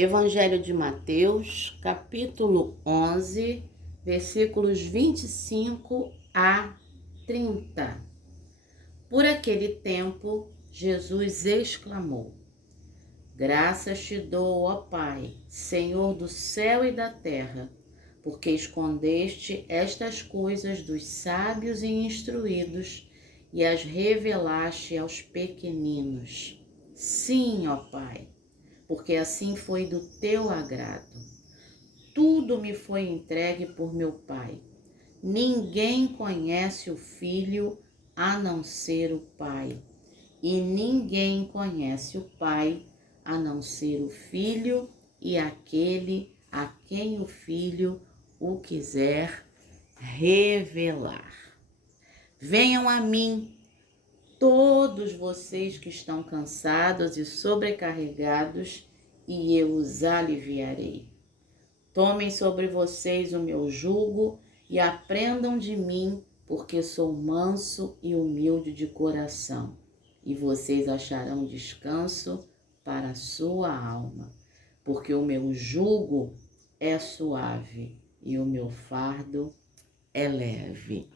Evangelho de Mateus, capítulo 11, versículos 25 a 30. Por aquele tempo, Jesus exclamou: Graças te dou, ó Pai, Senhor do céu e da terra, porque escondeste estas coisas dos sábios e instruídos e as revelaste aos pequeninos. Sim, ó Pai, porque assim foi do teu agrado. Tudo me foi entregue por meu Pai. Ninguém conhece o Filho a não ser o Pai, e ninguém conhece o Pai a não ser o Filho e aquele a quem o Filho o quiser revelar. Venham a mim, todos vocês que estão cansados e sobrecarregados, e eu os aliviarei. Tomem sobre vocês o meu jugo e aprendam de mim, porque sou manso e humilde de coração, e vocês acharão descanso para a sua alma, porque o meu jugo é suave e o meu fardo é leve.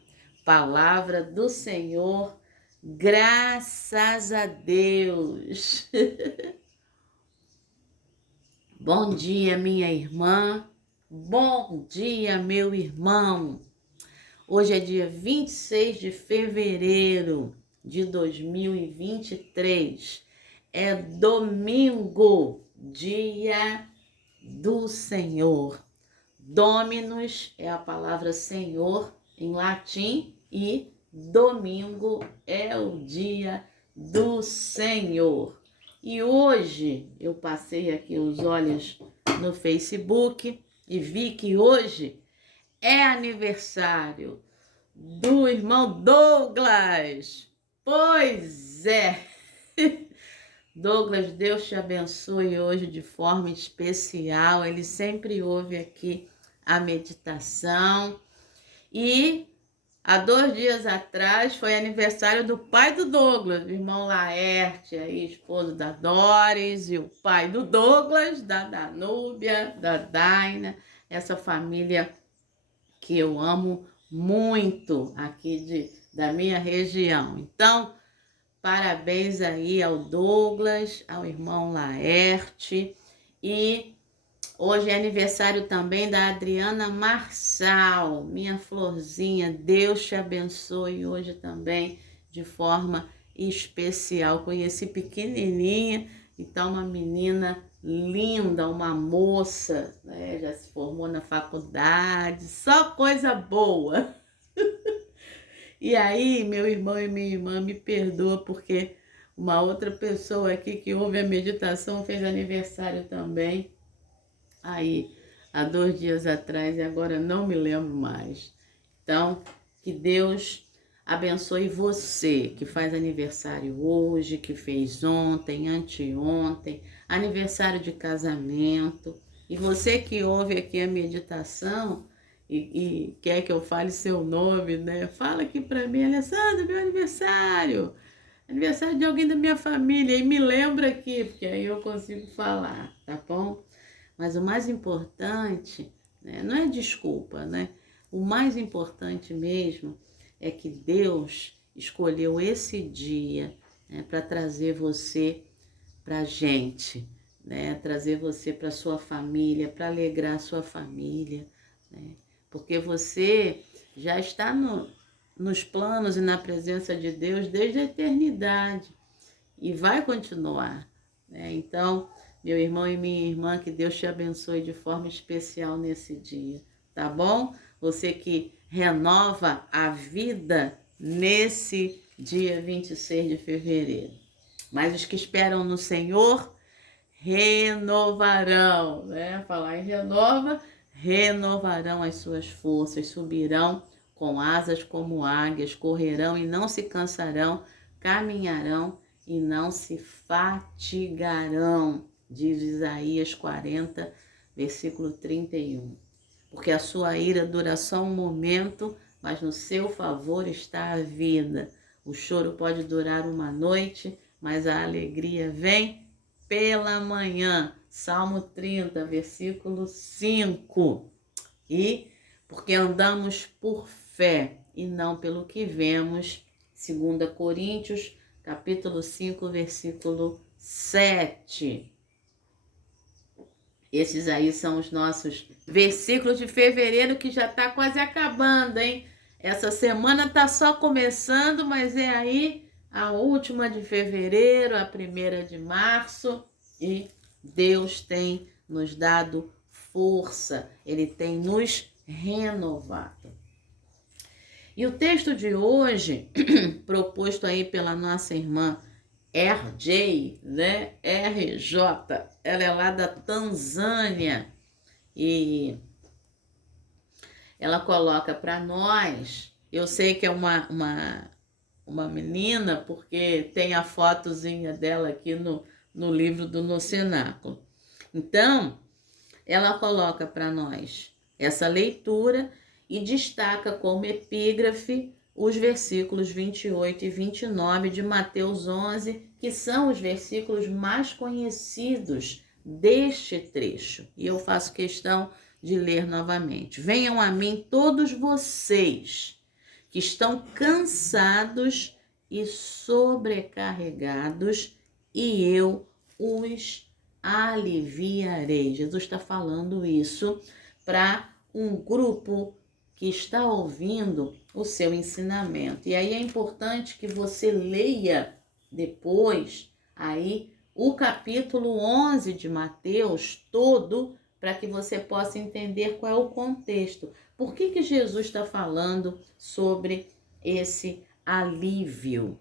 Palavra do Senhor, graças a Deus. Bom dia, minha irmã. Bom dia, meu irmão. Hoje é dia 26 de fevereiro de 2023. É domingo, dia do Senhor. Dominus é a palavra Senhor em latim e domingo é o dia do Senhor. E hoje eu passei aqui os olhos no Facebook e vi que hoje é aniversário do irmão Douglas. Pois é. Douglas, Deus te abençoe hoje de forma especial. Ele sempre ouve aqui a meditação. E há 2 dias atrás foi aniversário do pai do Douglas, o irmão Laerte, aí, esposo da Doris, e o pai do Douglas, da Danúbia, da Daina, essa família que eu amo muito aqui da minha região. Então, parabéns aí ao Douglas, ao irmão Laerte, e hoje é aniversário também da Adriana Marçal, minha florzinha. Deus te abençoe hoje também de forma especial. Conheci pequenininha, então uma menina linda, uma moça, né? Já se formou na faculdade, só coisa boa. E aí, meu irmão e minha irmã, me perdoa porque uma outra pessoa aqui que ouve a meditação fez aniversário também. Aí, há 2 dias atrás, e agora não me lembro mais. Então, que Deus abençoe você que faz aniversário hoje, que fez ontem, anteontem, aniversário de casamento. E você que ouve aqui a meditação e quer que eu fale seu nome, né? Fala aqui pra mim, Alessandra, meu aniversário. Aniversário de alguém da minha família. E me lembra aqui, porque aí eu consigo falar, tá bom? Mas o mais importante, né, não é desculpa, né? O mais importante mesmo é que Deus escolheu esse dia, né, para trazer você para a gente, né? Trazer você para sua família, para alegrar a sua família, né? Porque você já está nos planos e na presença de Deus desde a eternidade e vai continuar, né? Então, meu irmão e minha irmã, que Deus te abençoe de forma especial nesse dia, tá bom? Você que renova a vida nesse dia 26 de fevereiro. Mas os que esperam no Senhor renovarão, né? Falar em renova, renovarão as suas forças, subirão com asas como águias, correrão e não se cansarão, caminharão e não se fatigarão, diz Isaías 40, versículo 31. Porque a sua ira dura só um momento, mas no seu favor está a vida. O choro pode durar uma noite, mas a alegria vem pela manhã. Salmo 30, versículo 5. E porque andamos por fé e não pelo que vemos, 2 Coríntios, capítulo 5, versículo 7. Esses aí são os nossos versículos de fevereiro, que já está quase acabando, hein? Essa semana está só começando, mas é aí a última de fevereiro, a primeira de março, e Deus tem nos dado força, Ele tem nos renovado. E o texto de hoje, proposto aí pela nossa irmã RJ, né? RJ, ela é lá da Tanzânia e ela coloca para nós, eu sei que é uma menina, porque tem a fotozinha dela aqui no livro do No Cenáculo. Então, ela coloca para nós essa leitura e destaca como epígrafe os versículos 28 e 29 de Mateus 11, que são os versículos mais conhecidos deste trecho. E eu faço questão de ler novamente. Venham a mim todos vocês que estão cansados e sobrecarregados, e eu os aliviarei. Jesus está falando isso para um grupo que está ouvindo o seu ensinamento. E aí é importante que você leia depois aí o capítulo 11 de Mateus todo, para que você possa entender qual é o contexto. Por que Jesus está falando sobre esse alívio?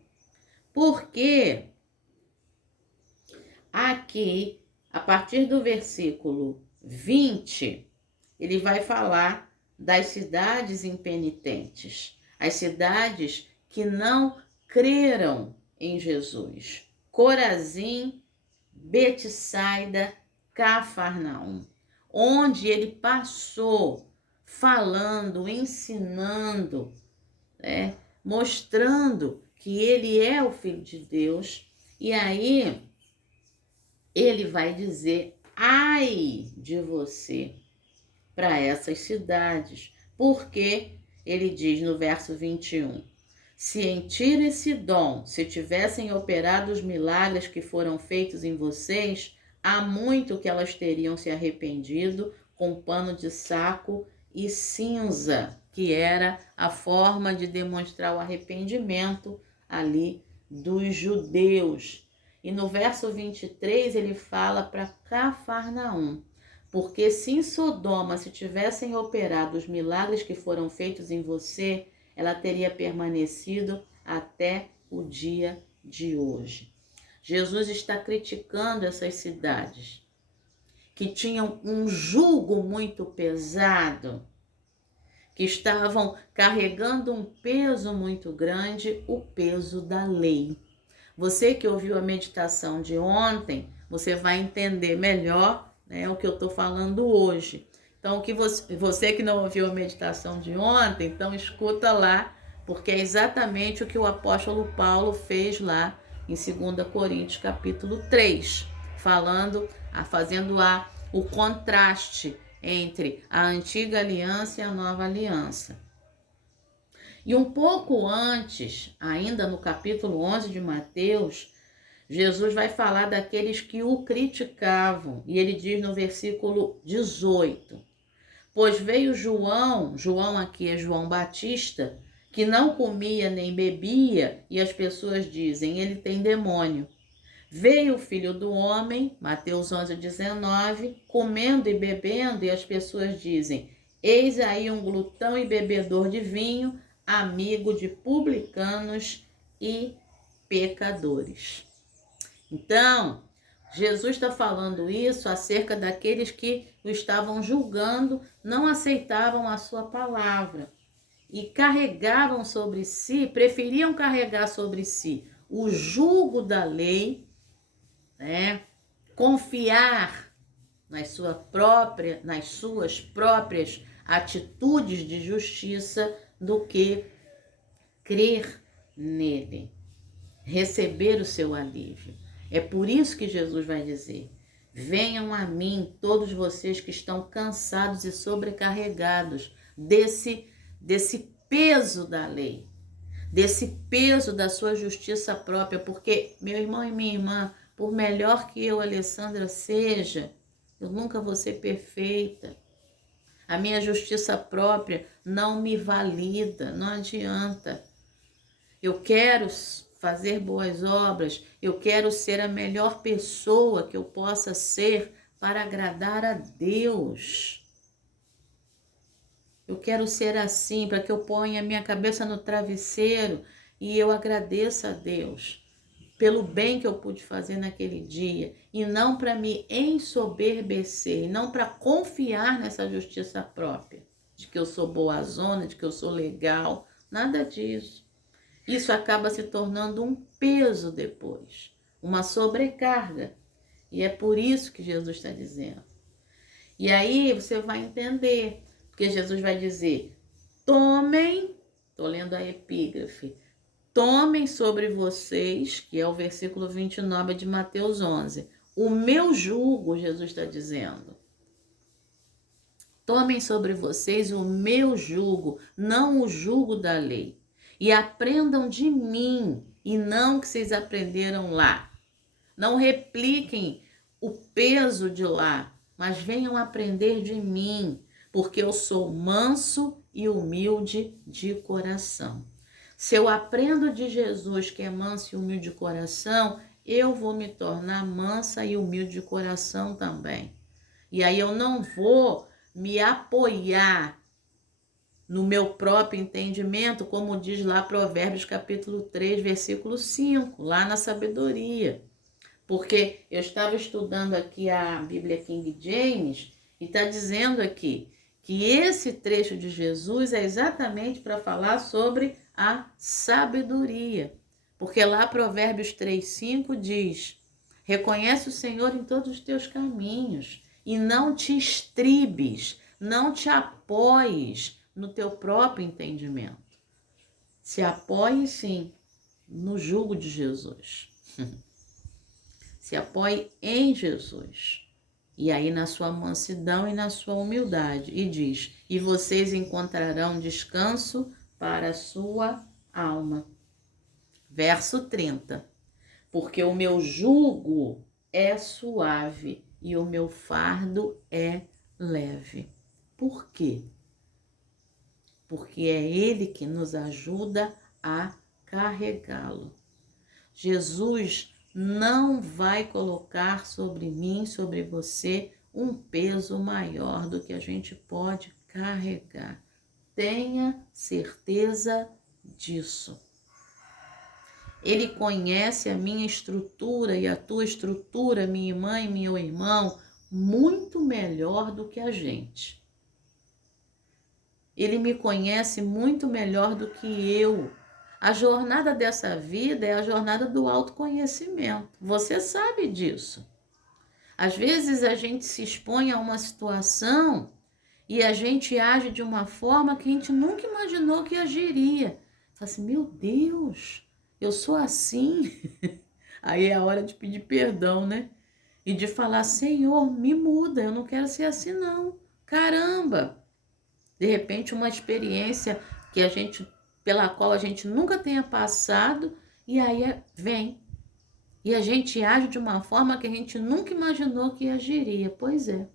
Porque aqui, a partir do versículo 20, ele vai falar das cidades impenitentes, as cidades que não creram em Jesus. Corazim, Betsaida, Cafarnaum, onde ele passou falando, ensinando, mostrando que ele é o Filho de Deus. E aí ele vai dizer: ai de você para essas cidades, porque ele diz no verso 21, se em Tiro e Sidom se tivessem operado os milagres que foram feitos em vocês, há muito que elas teriam se arrependido com pano de saco e cinza, que era a forma de demonstrar o arrependimento ali dos judeus. E no verso 23 ele fala para Cafarnaum, porque se em Sodoma se tivessem operado os milagres que foram feitos em você, ela teria permanecido até o dia de hoje. Jesus está criticando essas cidades que tinham um jugo muito pesado, que estavam carregando um peso muito grande, o peso da lei. Você que ouviu a meditação de ontem, você vai entender melhor o que eu estou falando hoje. Então, que você que não ouviu a meditação de ontem, então escuta lá, porque é exatamente o que o apóstolo Paulo fez lá em 2 Coríntios capítulo 3, fazendo o contraste entre a antiga aliança e a nova aliança. E um pouco antes, ainda no capítulo 11 de Mateus, Jesus vai falar daqueles que o criticavam. E ele diz no versículo 18, pois veio João aqui é João Batista, que não comia nem bebia, e as pessoas dizem, ele tem demônio. Veio o Filho do Homem, Mateus 11, 19, comendo e bebendo, e as pessoas dizem, eis aí um glutão e bebedor de vinho, amigo de publicanos e pecadores. Então, Jesus está falando isso acerca daqueles que o estavam julgando, não aceitavam a sua palavra e carregavam sobre si, preferiam carregar sobre si o jugo da lei, confiar nas suas próprias atitudes de justiça, do que crer nele, receber o seu alívio. É por isso que Jesus vai dizer Venham a mim, todos vocês que estão cansados e sobrecarregados desse peso da lei, desse peso da sua justiça própria, porque, meu irmão e minha irmã, por melhor que eu, Alessandra, seja, eu nunca vou ser perfeita. A minha justiça própria não me valida, não adianta. Eu quero fazer boas obras, eu quero ser a melhor pessoa que eu possa ser para agradar a Deus. Eu quero ser assim, para que eu ponha a minha cabeça no travesseiro e eu agradeça a Deus pelo bem que eu pude fazer naquele dia, e não para me ensoberbecer, e não para confiar nessa justiça própria, de que eu sou boazona, de que eu sou legal, nada disso. Isso acaba se tornando um peso depois, uma sobrecarga, e é por isso que Jesus está dizendo. E aí você vai entender, porque Jesus vai dizer, tomem, estou lendo a epígrafe, tomem sobre vocês, que é o versículo 29 de Mateus 11, o meu jugo, Jesus está dizendo. Tomem sobre vocês o meu jugo, não o jugo da lei. E aprendam de mim, e não que vocês aprenderam lá. Não repliquem o peso de lá, mas venham aprender de mim, porque eu sou manso e humilde de coração. Se eu aprendo de Jesus, que é manso e humilde de coração, eu vou me tornar mansa e humilde de coração também. E aí eu não vou me apoiar no meu próprio entendimento, como diz lá Provérbios capítulo 3, versículo 5, lá na sabedoria. Porque eu estava estudando aqui a Bíblia King James e está dizendo aqui que esse trecho de Jesus é exatamente para falar sobre a sabedoria. Porque lá Provérbios 3:5 diz, reconhece o Senhor em todos os teus caminhos e não te estribes, não te apoies no teu próprio entendimento. Se apoie, sim, no jugo de Jesus. Se apoie em Jesus. E aí na sua mansidão e na sua humildade. E diz, e vocês encontrarão descanso para a sua alma. Verso 30. Porque o meu jugo é suave e o meu fardo é leve. Por quê? Porque é Ele que nos ajuda a carregá-lo. Jesus não vai colocar sobre mim, sobre você, um peso maior do que a gente pode carregar. Tenha certeza disso. Ele conhece a minha estrutura e a tua estrutura, minha irmã e meu irmão, muito melhor do que a gente. Ele me conhece muito melhor do que eu. A jornada dessa vida é a jornada do autoconhecimento. Você sabe disso. Às vezes a gente se expõe a uma situação e a gente age de uma forma que a gente nunca imaginou que agiria. Fala assim, meu Deus, eu sou assim. Aí é a hora de pedir perdão, né? E de falar, Senhor, me muda, eu não quero ser assim não. Caramba! De repente uma experiência que pela qual a gente nunca tenha passado, e aí vem. E a gente age de uma forma que a gente nunca imaginou que agiria. Pois é.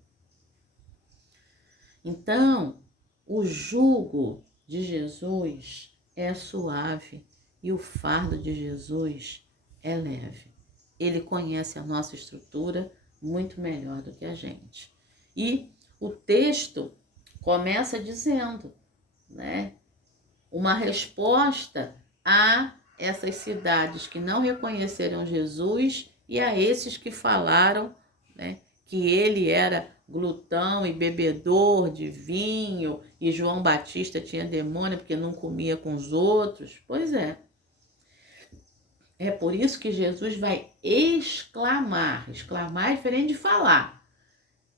Então, o jugo de Jesus é suave e o fardo de Jesus é leve. Ele conhece a nossa estrutura muito melhor do que a gente. E o texto começa dizendo, né, uma resposta a essas cidades que não reconheceram Jesus e a esses que falaram, né, que ele era glutão e bebedor de vinho e João Batista tinha demônio porque não comia com os outros. Pois é. É por isso que Jesus vai exclamar. Exclamar é diferente de falar.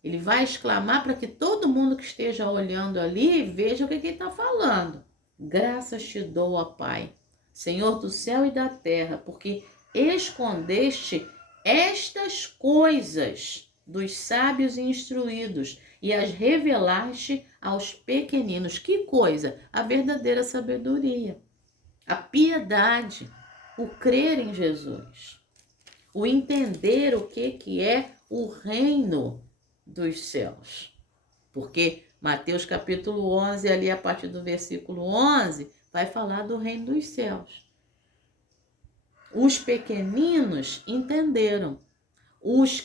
Ele vai exclamar para que todo mundo que esteja olhando ali veja o que ele está falando. Graças te dou, ó Pai, Senhor do céu e da terra, porque escondeste estas coisas dos sábios e instruídos, e as revelaste aos pequeninos. Que coisa? A verdadeira sabedoria, a piedade, o crer em Jesus, o entender o que é o reino dos céus. Porque Mateus capítulo 11, ali a partir do versículo 11, vai falar do reino dos céus. Os pequeninos entenderam.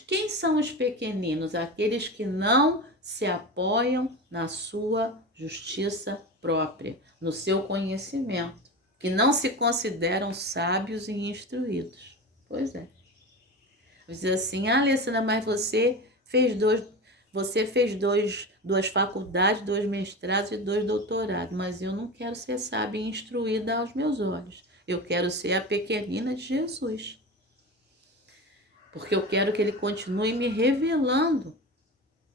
Quem são os pequeninos? Aqueles que não se apoiam na sua justiça própria, no seu conhecimento, que não se consideram sábios e instruídos. Pois é. Diz assim, Alessandra, mas você fez duas faculdades, 2 mestrados e 2 doutorados, mas eu não quero ser sábia e instruída aos meus olhos. Eu quero ser a pequenina de Jesus. Porque eu quero que ele continue me revelando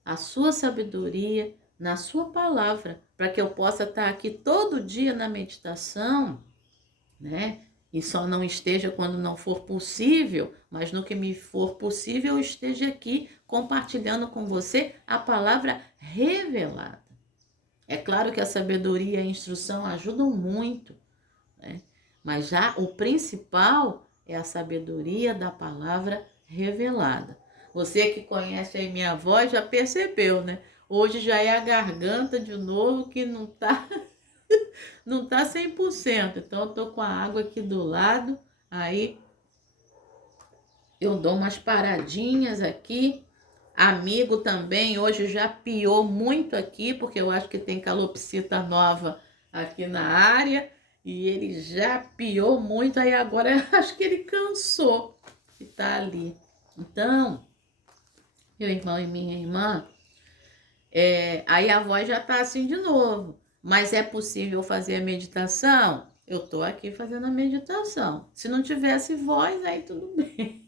a sua sabedoria na sua palavra, para que eu possa estar aqui todo dia na meditação, né? E só não esteja quando não for possível, mas no que me for possível, eu esteja aqui compartilhando com você a palavra revelada. É claro que a sabedoria e a instrução ajudam muito, né? Mas já o principal é a sabedoria da palavra revelada. Você que conhece aí minha voz já percebeu, né? Hoje já é a garganta de novo que não tá 100%. Então eu tô com a água aqui do lado, aí eu dou umas paradinhas aqui. Amigo também hoje já piou muito aqui, porque eu acho que tem calopsita nova aqui na área. E ele já piou muito, aí agora acho que ele cansou e tá ali. Então, meu irmão e minha irmã, aí a voz já tá assim de novo. Mas é possível fazer a meditação? Eu tô aqui fazendo a meditação. Se não tivesse voz, aí tudo bem.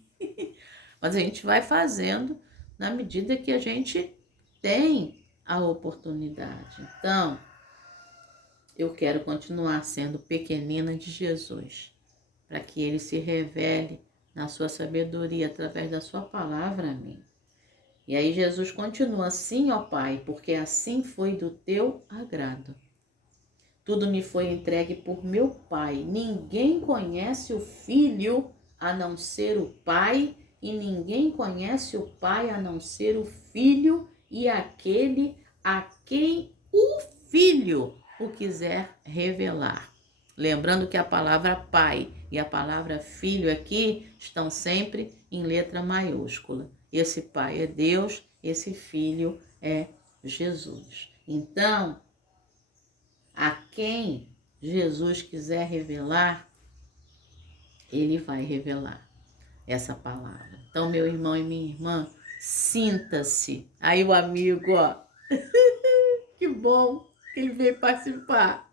Mas a gente vai fazendo na medida que a gente tem a oportunidade. Então, eu quero continuar sendo pequenina de Jesus, para que ele se revele na sua sabedoria através da sua palavra a mim. E aí Jesus continua assim, ó Pai, porque assim foi do teu agrado. Tudo me foi entregue por meu Pai. Ninguém conhece o Filho a não ser o Pai, e ninguém conhece o Pai a não ser o Filho e aquele a quem o Filho o quiser revelar. Lembrando que a palavra Pai e a palavra Filho aqui estão sempre em letra maiúscula. Esse Pai é Deus, esse Filho é Jesus. Então, a quem Jesus quiser revelar, ele vai revelar essa palavra. Então, meu irmão e minha irmã, sinta-se. Aí o amigo, ó, que bom que ele veio participar.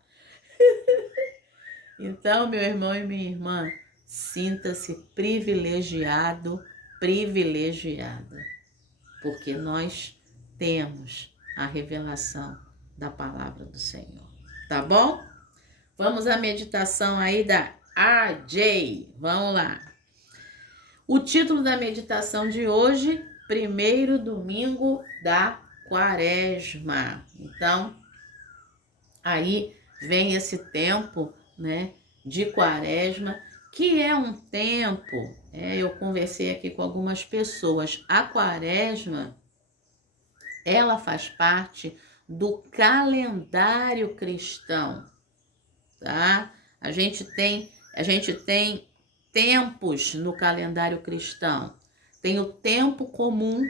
Então, meu irmão e minha irmã, sinta-se privilegiado, privilegiada, porque nós temos a revelação da palavra do Senhor. Tá bom? Vamos à meditação aí da AJ. Vamos lá. O título da meditação de hoje, primeiro domingo da Quaresma. Então, aí vem esse tempo, né, de Quaresma, que é um tempo, eu conversei aqui com algumas pessoas, a Quaresma, ela faz parte do calendário cristão, tá? A gente tem tempos no calendário cristão. Tem o tempo comum,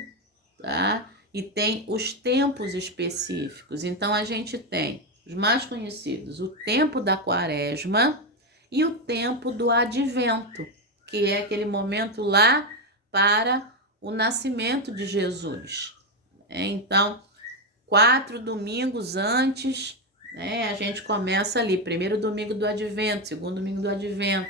tá? E tem os tempos específicos. Então a gente tem os mais conhecidos, o tempo da Quaresma e o tempo do Advento, que é aquele momento lá para o nascimento de Jesus. Então, 4 domingos antes, a gente começa ali, primeiro domingo do Advento, segundo domingo do Advento.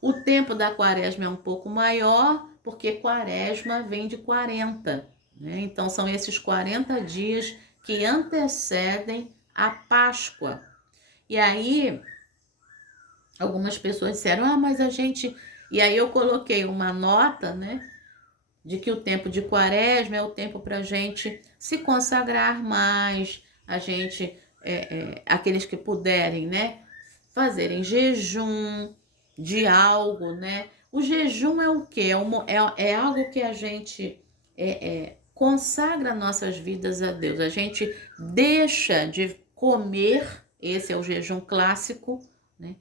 O tempo da Quaresma é um pouco maior, porque Quaresma vem de 40, né? Então, são esses 40 dias que antecedem a Páscoa. E aí, algumas pessoas disseram, mas a gente... E aí eu coloquei uma nota, né, de que o tempo de quaresma é o tempo para a gente se consagrar mais, a gente, aqueles que puderem, né, fazerem jejum de algo, né? O jejum é o quê? É algo que a gente consagra nossas vidas a Deus. A gente deixa de comer, esse é o jejum clássico, né?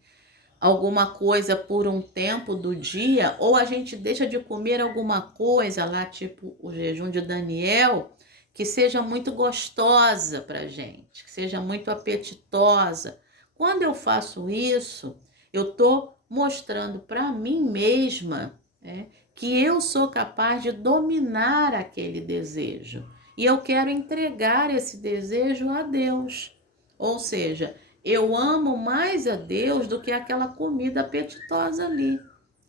Alguma coisa por um tempo do dia, ou a gente deixa de comer alguma coisa lá, tipo o jejum de Daniel, que seja muito gostosa para gente, que seja muito apetitosa. Quando eu faço isso, eu estou mostrando para mim mesma, né, que eu sou capaz de dominar aquele desejo. E eu quero entregar esse desejo a Deus. Ou seja, eu amo mais a Deus do que aquela comida apetitosa ali.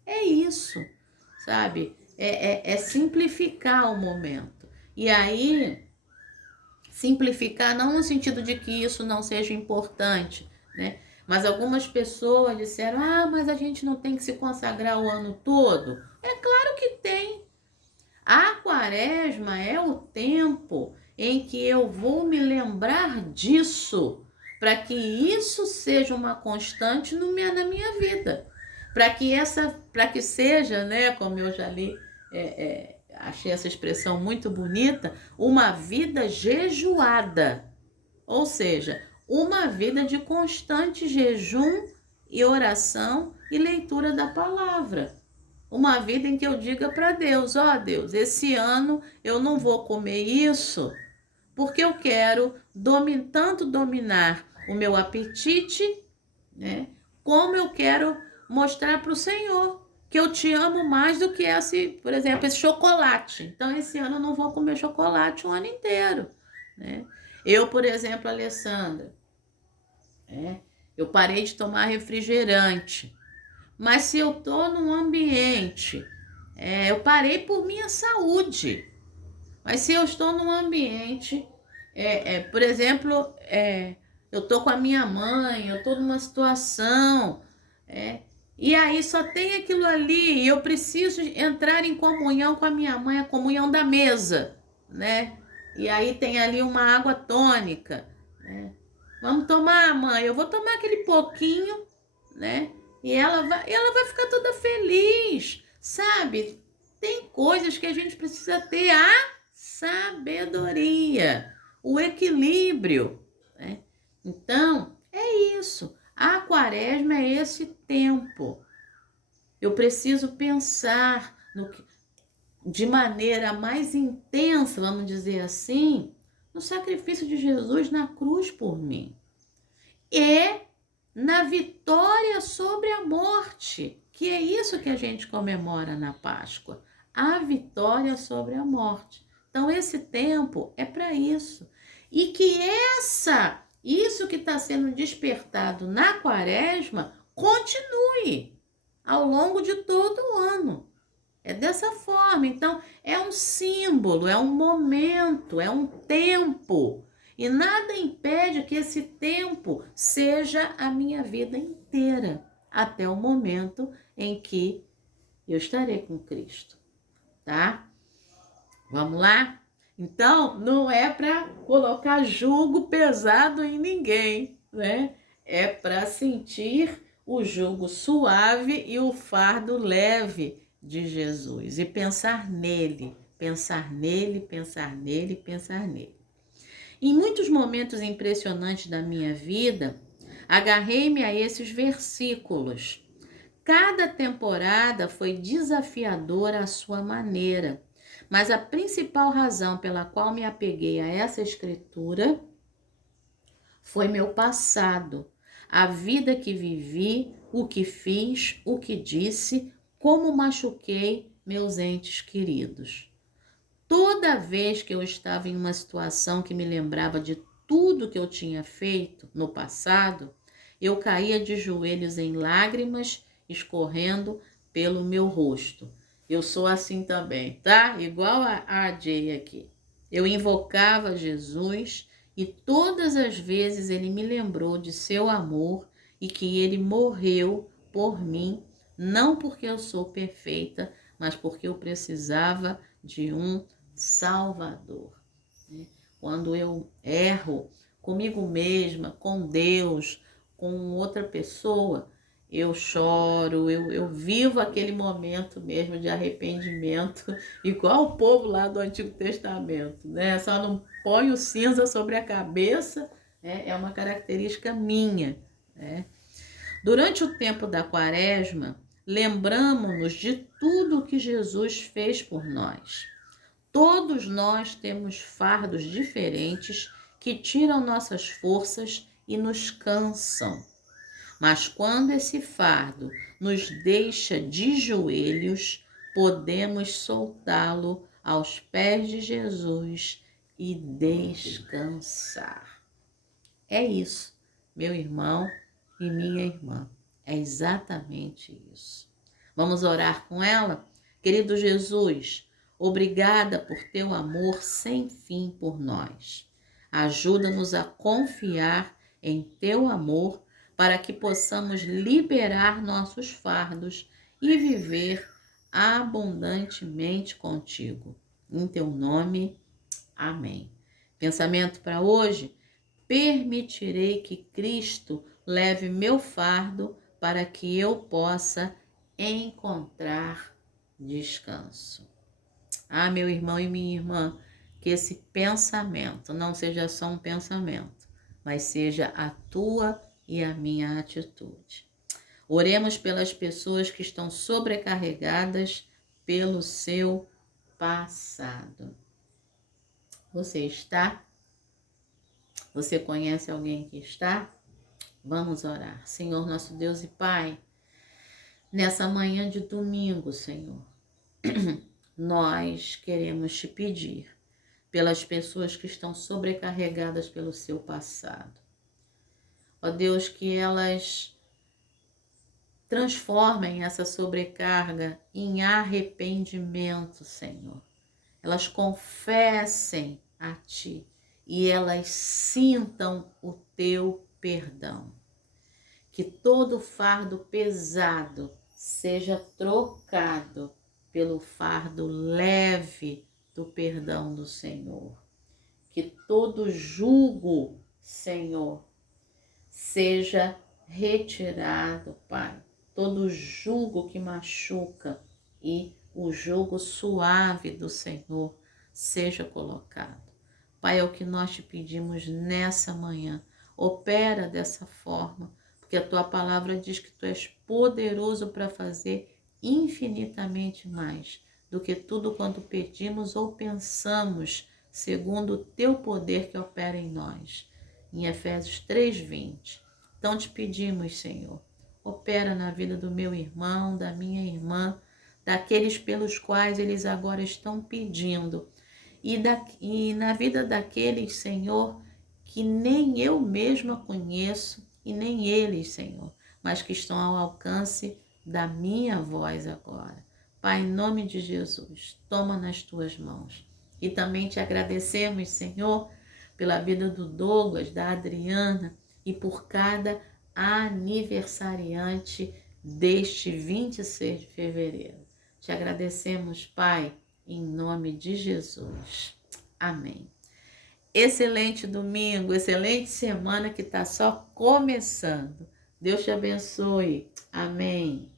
É isso, sabe? É simplificar o momento. E aí, simplificar não no sentido de que isso não seja importante, né? Mas algumas pessoas disseram, mas a gente não tem que se consagrar o ano todo. É claro que tem. A quaresma é o tempo em que eu vou me lembrar disso, para que isso seja uma constante na minha vida, para que seja, né, como eu já li, achei essa expressão muito bonita, uma vida jejuada, ou seja, uma vida de constante jejum e oração e leitura da palavra. Uma vida em que eu diga para Deus, Deus, esse ano eu não vou comer isso, porque eu quero tanto dominar o meu apetite, né, como eu quero mostrar para o Senhor que eu te amo mais do que por exemplo, esse chocolate. Então, esse ano eu não vou comer chocolate o ano inteiro, né? Eu, por exemplo, Alessandra, eu parei de tomar refrigerante. Mas se eu estou num ambiente, eu parei por minha saúde. Mas se eu estou num ambiente, por exemplo, eu estou com a minha mãe, eu estou numa situação, e aí só tem aquilo ali, e eu preciso entrar em comunhão com a minha mãe, a comunhão da mesa, né? E aí tem ali uma água tônica, né? Vamos tomar, mãe, eu vou tomar aquele pouquinho, né? E ela vai ficar toda feliz, sabe? Tem coisas que a gente precisa ter a sabedoria, o equilíbrio, né? Então, é isso. A quaresma é esse tempo. Eu preciso pensar de maneira mais intensa, vamos dizer assim, no sacrifício de Jesus na cruz por mim. E na vitória sobre a morte, que é isso que a gente comemora na Páscoa, a vitória sobre a morte. Então esse tempo é para isso. E que isso que está sendo despertado na Quaresma continue ao longo de todo o ano. É dessa forma. Então é um símbolo, é um momento, é um tempo. E nada impede que esse tempo seja a minha vida inteira, até o momento em que eu estarei com Cristo, tá? Vamos lá? Então, não é para colocar jugo pesado em ninguém, né? É para sentir o jugo suave e o fardo leve de Jesus e pensar nele, pensar nele, pensar nele, pensar nele. Em muitos momentos impressionantes da minha vida, agarrei-me a esses versículos. Cada temporada foi desafiadora à sua maneira, mas a principal razão pela qual me apeguei a essa escritura foi meu passado, a vida que vivi, o que fiz, o que disse, como machuquei meus entes queridos. Toda vez que eu estava em uma situação que me lembrava de tudo que eu tinha feito no passado, eu caía de joelhos em lágrimas escorrendo pelo meu rosto. Eu sou assim também, tá? Igual a Jay aqui. Eu invocava Jesus e todas as vezes ele me lembrou de seu amor e que ele morreu por mim, não porque eu sou perfeita, mas porque eu precisava de um Salvador. Quando eu erro comigo mesma, com Deus, com outra pessoa, eu choro, eu vivo aquele momento mesmo de arrependimento, igual o povo lá do Antigo Testamento, né? Só não ponho cinza sobre a cabeça, né? É uma característica minha, né? Durante o tempo da Quaresma, lembramos-nos de tudo que Jesus fez por nós. Todos nós temos fardos diferentes que tiram nossas forças e nos cansam. Mas quando esse fardo nos deixa de joelhos, podemos soltá-lo aos pés de Jesus e descansar. É isso, meu irmão e minha irmã. É exatamente isso. Vamos orar com ela? Querido Jesus, obrigada por teu amor sem fim por nós. Ajuda-nos a confiar em teu amor para que possamos liberar nossos fardos e viver abundantemente contigo. Em teu nome, amém. Pensamento para hoje: permitirei que Cristo leve meu fardo para que eu possa encontrar descanso. Ah, meu irmão e minha irmã, que esse pensamento não seja só um pensamento, mas seja a tua e a minha atitude. Oremos pelas pessoas que estão sobrecarregadas pelo seu passado. Você está? Você conhece alguém que está? Vamos orar. Senhor, nosso Deus e Pai, nessa manhã de domingo, Senhor, nós queremos te pedir pelas pessoas que estão sobrecarregadas pelo seu passado. Ó Deus, que elas transformem essa sobrecarga em arrependimento, Senhor. Elas confessem a Ti e elas sintam o Teu perdão. Que todo fardo pesado seja trocado pelo fardo leve do perdão do Senhor. Que todo jugo, Senhor, seja retirado, Pai. Todo jugo que machuca e o jugo suave do Senhor seja colocado. Pai, é o que nós te pedimos nessa manhã. Opera dessa forma, porque a tua palavra diz que tu és poderoso para fazer infinitamente mais do que tudo quanto pedimos ou pensamos, segundo o teu poder que opera em nós. Em Efésios 3:20. Então te pedimos, Senhor, opera na vida do meu irmão, da minha irmã, daqueles pelos quais eles agora estão pedindo, e na vida daqueles, Senhor, que nem eu mesma conheço e nem eles, Senhor, mas que estão ao alcance da minha voz agora. Pai, em nome de Jesus, toma nas tuas mãos. E também te agradecemos, Senhor, pela vida do Douglas, da Adriana e por cada aniversariante deste 26 de fevereiro. Te agradecemos, Pai, em nome de Jesus. Amém. Excelente domingo, excelente semana que está só começando. Deus te abençoe. Amém.